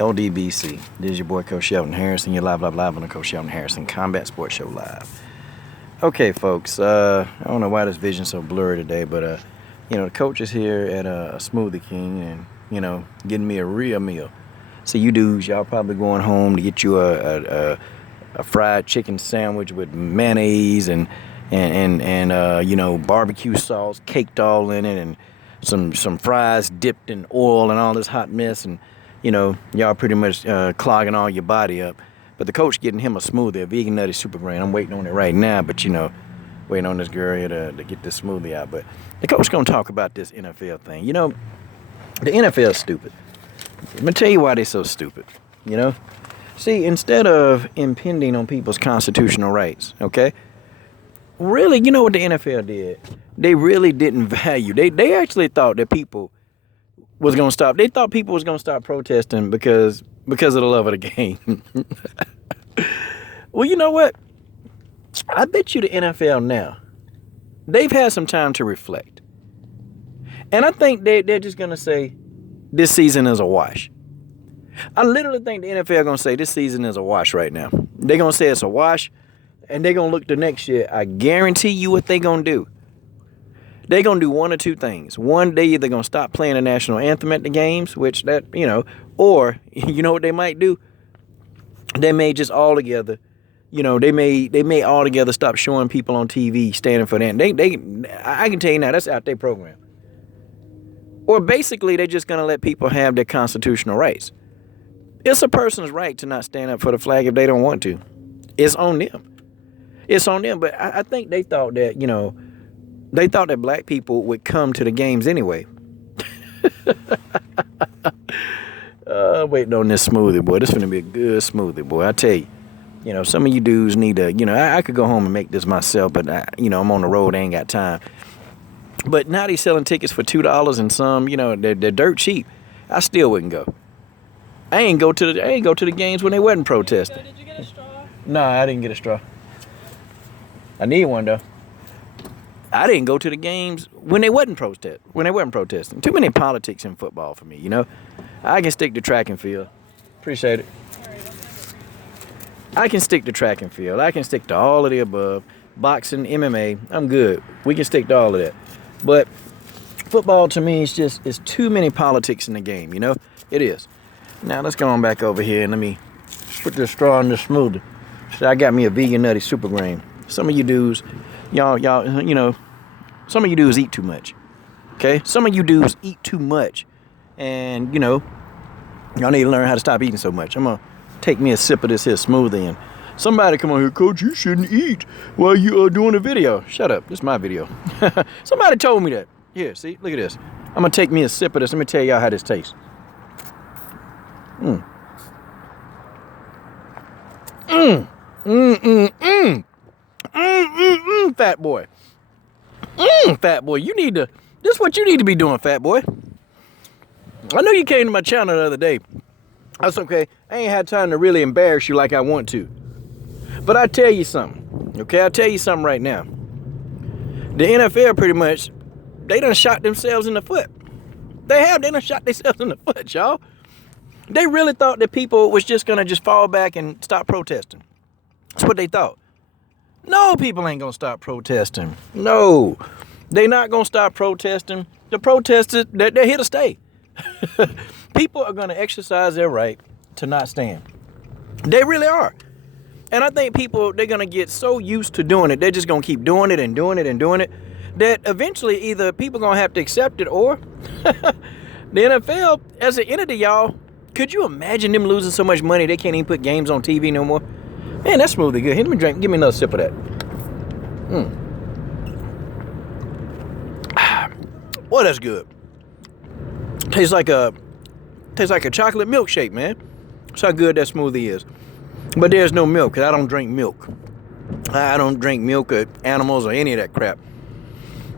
LDBC. This is your boy Coach Shelton Harrison. You're live on the Coach Shelton Harrison Combat Sports Show live. Okay, folks. I don't know why this vision's so blurry today, but the coach is here at a Smoothie King, and getting me a real meal. So you dudes, y'all probably going home to get you a fried chicken sandwich with mayonnaise and barbecue sauce caked all in it, and some fries dipped in oil and all this hot mess, and y'all pretty much clogging all your body up. But the coach getting him a smoothie, a vegan nutty super grain. I'm waiting on it right now, but waiting on this girl here to get this smoothie out. But the coach gonna talk about this NFL thing. The NFL is stupid. Let me tell you why they're so stupid. See, instead of impinging on people's constitutional rights, okay? Really, you know what the NFL did? They really didn't value. They actually thought that people was gonna stop. They thought people was gonna stop protesting because of the love of the game. Well, you know what? I bet you the NFL now, they've had some time to reflect. And I think they're just gonna say this season is a wash. I literally think the NFL gonna say this season is a wash right now. They're gonna say it's a wash, and they're gonna look to next year. I guarantee you what they're gonna do. They're gonna do one or two things. One, they either gonna stop playing the national anthem at the games, which or you know what they might do? They may just all together, they may all together stop showing people on TV standing for that. I can tell you now, that's out their program. Or basically, they're just gonna let people have their constitutional rights. It's a person's right to not stand up for the flag if they don't want to. It's on them. It's on them. But I think they thought that, they thought that black people would come to the games anyway. Waiting on this smoothie, boy. This is going to be a good smoothie, boy. I tell you, some of you dudes need to, I could go home and make this myself, but, I'm on the road. I ain't got time. But now they selling tickets for $2 and some, they're dirt cheap. I still wouldn't go. I ain't go to the games when they wasn't protesting. So did you get a straw? No, I didn't get a straw. I need one though. I didn't go to the games when they wasn't protesting. Too many politics in football for me, I can stick to track and field. Appreciate it. I can stick to track and field. I can stick to all of the above. Boxing, MMA, I'm good. We can stick to all of that. But football to me is it's too many politics in the game, It is. Now let's go on back over here and let me put this straw in this smoothie. So I got me a vegan nutty super grain. Some of you dudes, y'all, some of you dudes eat too much. Okay? Some of you dudes eat too much. And, y'all need to learn how to stop eating so much. I'm going to take me a sip of this here smoothie, and somebody come on here, Coach, you shouldn't eat while you are doing a video. Shut up. This is my video. Somebody told me that. Here, see? Look at this. I'm going to take me a sip of this. Let me tell y'all how this tastes. Fat boy. Fat boy, this is what you need to be doing, fat boy. I know you came to my channel the other day. That's okay. I ain't had time to really embarrass you like I want to. But I tell you something, okay? I tell you something right now. The NFL pretty much, they done shot themselves in the foot. They done shot themselves in the foot, y'all. They really thought that people was just gonna just fall back and stop protesting. That's what they thought. No, people ain't gonna stop protesting. No, they not gonna stop protesting. The protesters, they're here to stay. People are gonna exercise their right to not stand. They really are. And I think people, they're gonna get so used to doing it, they're just gonna keep doing it and doing it and doing it, that eventually either people gonna have to accept it, or the NFL as an entity, y'all, could you imagine them losing so much money they can't even put games on TV no more? Man, that's smoothie good. Here, let me drink. Give me another sip of that. Boy, that's good. Tastes like a chocolate milkshake, man. That's how good that smoothie is. But there's no milk, because I don't drink milk. I don't drink milk or animals or any of that crap.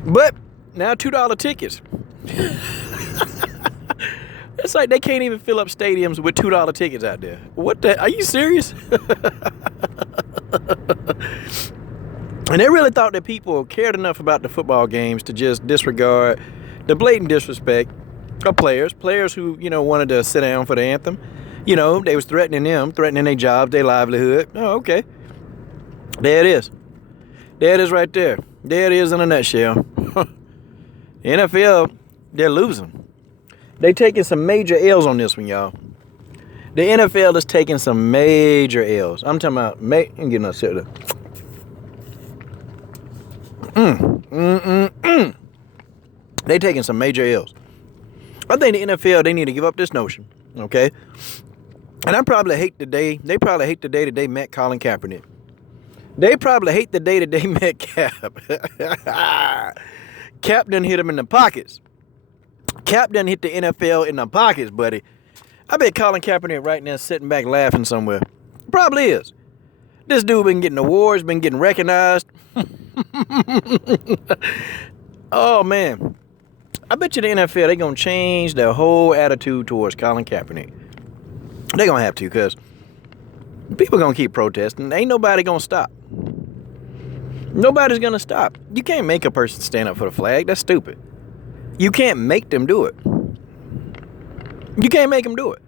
But now $2 tickets. It's like they can't even fill up stadiums with $2 tickets out there. What the? Are you serious? And they really thought that people cared enough about the football games to just disregard the blatant disrespect of players who, wanted to sit down for the anthem. You know, they was threatening them, threatening their jobs, their livelihood. Oh, okay. There it is. There it is right there. There it is in a nutshell. NFL, they're losing. They taking some major L's on this one, y'all. The NFL is taking some major L's. I'm talking about, I'm getting a sip of They taking some major L's. I think the NFL, they need to give up this notion, okay? And I probably hate the day, they probably hate the day that they met Colin Kaepernick. They probably hate the day that they met Cap. Cap done hit him in the pockets. Cap done hit the NFL in the pockets, buddy. I bet Colin Kaepernick right now sitting back laughing somewhere. Probably is. This dude been getting awards, been getting recognized. Oh, man. I bet you the NFL, they going to change their whole attitude towards Colin Kaepernick. They going to have to, because people going to keep protesting. Ain't nobody going to stop. Nobody's going to stop. You can't make a person stand up for the flag. That's stupid. You can't make them do it. You can't make them do it.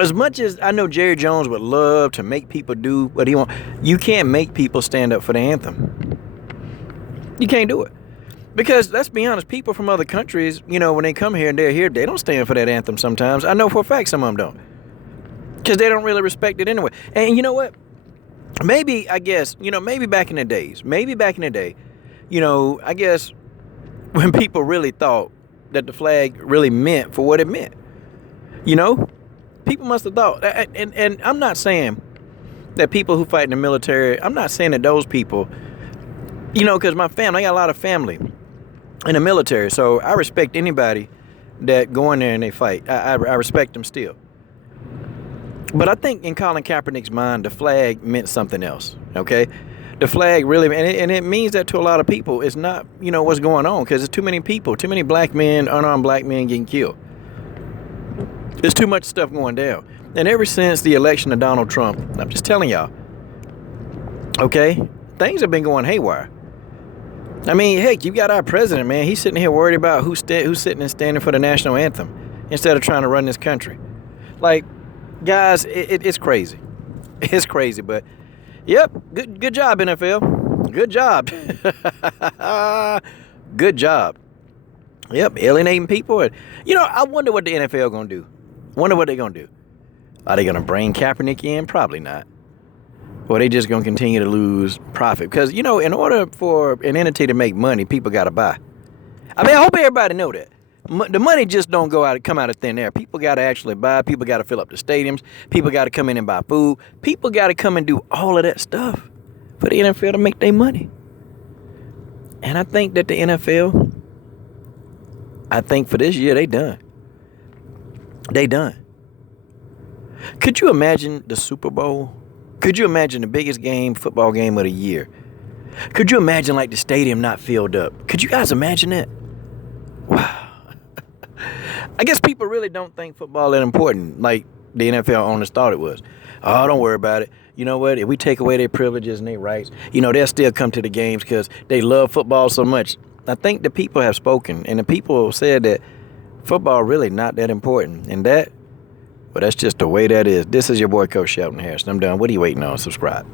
As much as I know Jerry Jones would love to make people do what he wants, you can't make people stand up for the anthem. You can't do it. Because let's be honest, people from other countries, you know, when they come here and they're here, they don't stand for that anthem sometimes. I know for a fact some of them don't. Because they don't really respect it anyway. And you know what? Maybe, I guess, you know, maybe back in the day, you know, I guess when people really thought that the flag really meant for what it meant, you know, people must have thought, and I'm not saying that people who fight in the military, I'm not saying that those people, you know, because my family, I got a lot of family in the military, so I respect anybody that go in there and they fight. I respect them still. But I think in Colin Kaepernick's mind, the flag meant something else, okay? The flag really, and it means that to a lot of people. It's not, you know, what's going on, because there's too many people, too many black men, unarmed black men getting killed. There's too much stuff going down. And ever since the election of Donald Trump, I'm just telling y'all, okay, things have been going haywire. I mean, heck, you got our president, man. He's sitting here worried about who's sitting and standing for the national anthem instead of trying to run this country. Like, guys, it's crazy. It's crazy, but yep, good job, NFL. Good job. Good job. Yep, alienating people. And, you know, I wonder what the NFL gonna do. Wonder what they're gonna do. Are they gonna bring Kaepernick in? Probably not. Or they just gonna continue to lose profit? Because, you know, in order for an entity to make money, people gotta buy. I mean, I hope everybody know that. The money just don't come out of thin air. People got to actually buy. People got to fill up the stadiums. People got to come in and buy food. People got to come and do all of that stuff for the NFL to make their money. And I think that the NFL, I think for this year, they done. They done. Could you imagine the Super Bowl? Could you imagine the biggest football game of the year? Could you imagine like the stadium not filled up? Could you guys imagine that? Wow. I guess people really don't think football that important like the NFL owners thought it was. Oh, don't worry about it. You know what? If we take away their privileges and their rights, you know, they'll still come to the games because they love football so much. I think the people have spoken, and the people said that football really not that important. And that, well, that's just the way that is. This is your boy, Coach Shelton Harrison. I'm done. What are you waiting on? Subscribe.